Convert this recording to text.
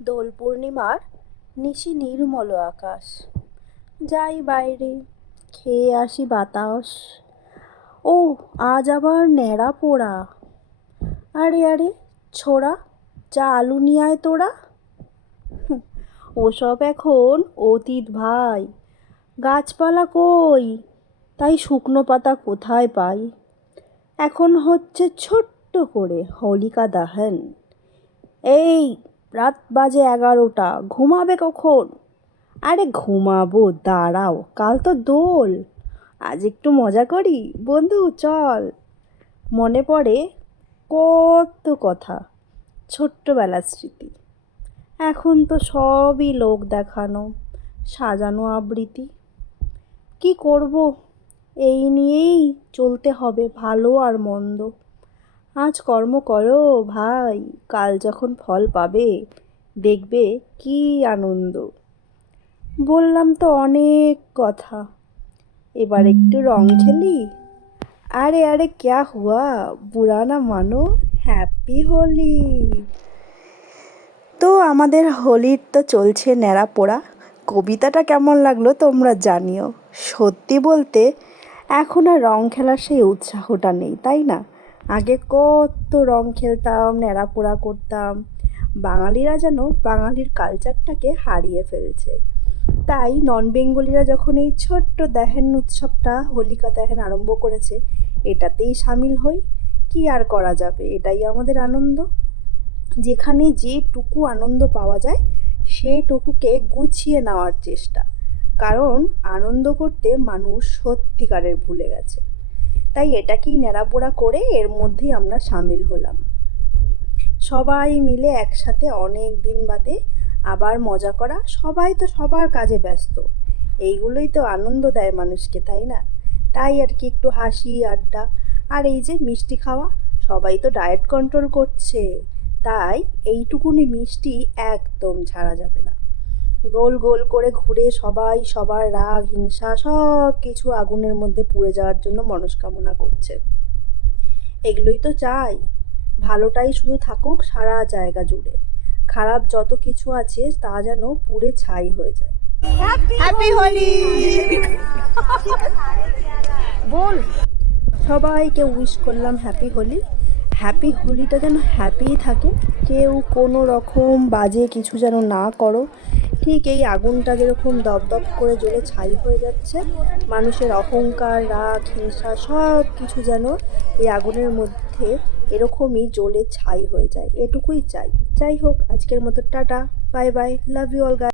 দোল পূর্ণিমার নিশি নির্মল আকাশ, যাই বাইরে খেয়ে আসি বাতাস। ও আজ আবার ন্যাড়া পোড়া, আরে আরে ছোড়া, যা আলু নিয়ে আয় তোরা। ওসব এখন অতীত ভাই, গাছপালা কই, তাই শুকনো পাতা কোথায় পাই। এখন হচ্ছে ছোট্ট করে হোলিকা দাহন। এই রাত বাজে 11টা, ঘুমাবে কখন? আরে ঘুমাবো, দাঁড়াও, কাল তো দোল, আজ একটু মজা করি বন্ধু চল। মনে পড়ে কত কথা, ছোট্টবেলার স্মৃতি। এখন তো সবই লোক দেখানো, সাজানো আবৃত্তি। কি করব, এই নিয়েই চলতে হবে ভালো আর মন্দ। আজ কর্ম করো ভাই, কাল যখন ফল পাবে দেখবে কি আনন্দ। বললাম তো অনেক কথা, এবার একটু রং খেলি। আরে আরে ক্যা হুয়া, বুরা না মানো, হ্যাপি হোলি। তো আমাদের হোলির তো চলছে ন্যাড়া পোড়া। কবিতাটা কেমন লাগলো তোমরা জানিও। সত্যি বলতে এখন আর রং খেলার সেই উৎসাহটা নেই, তাই না? আগে কত রং খেলতাম, ন্যাড়া পোড়া করতাম। বাঙালিরা যেন বাঙালির কালচারটাকে হারিয়ে ফেলছে। তাই নন বেঙ্গলিরা যখন এই ছোট্ট দহন উৎসবটা, হোলিকা দহন আরম্ভ করেছে, এটাতেই সামিল হই। কি আর করা যাবে, এটাই আমাদের আনন্দ। যেখানে যেটুকু আনন্দ পাওয়া যায় সেটুকুকে গুছিয়ে নেওয়ার চেষ্টা। কারণ আনন্দ করতে মানুষ সত্যিকারের ভুলে গেছে। তাই এটাকেই ন্যাড়াপোড়া করে এর মধ্যেই আমরা সামিল হলাম। সবাই মিলে একসাথে অনেক দিন বাদে আবার মজা করা। সবাই তো সবার কাজে ব্যস্ত, এইগুলোই তো আনন্দ দেয় মানুষকে, তাই না? তাই আর কি একটু হাসি আড্ডা, আর এই যে মিষ্টি খাওয়া। সবাই তো ডায়েট কন্ট্রোল করছে, তাই এইটুকুনি মিষ্টি একদম ছাড়া যাবে না। গোল গোল করে ঘুরে সবাই সবার রাগ হিংসা সব কিছু আগুনের মধ্যে পুড়ে যাওয়ার জন্য মনস্কামনা করছে। এগুলোই তো চাই, ভালোটাই শুধু থাকুক সারা জায়গা জুড়ে। খারাপ যত কিছু আছে তা যেন পুড়ে ছাই হয়ে যায়। হ্যাপি হোলি বল, সবাইকে উইশ করলাম হ্যাপি হোলি। হ্যাপি হোলিটা যেন হ্যাপিই থাকে, কেউ কোনো রকম বাজে কিছু যেন না করো। ঠিক এই আগুনটা যেরকম দপদপ করে জ্বলে ছাই হয়ে যাচ্ছে, মানুষের অহংকার রাগ হিংসা সব কিছু যেন এই আগুনের মধ্যে এরকমই জ্বলে ছাই হয়ে যায়, এটুকুই চাই। যাই হোক, আজকের মতো tata, bye bye, love you all guys.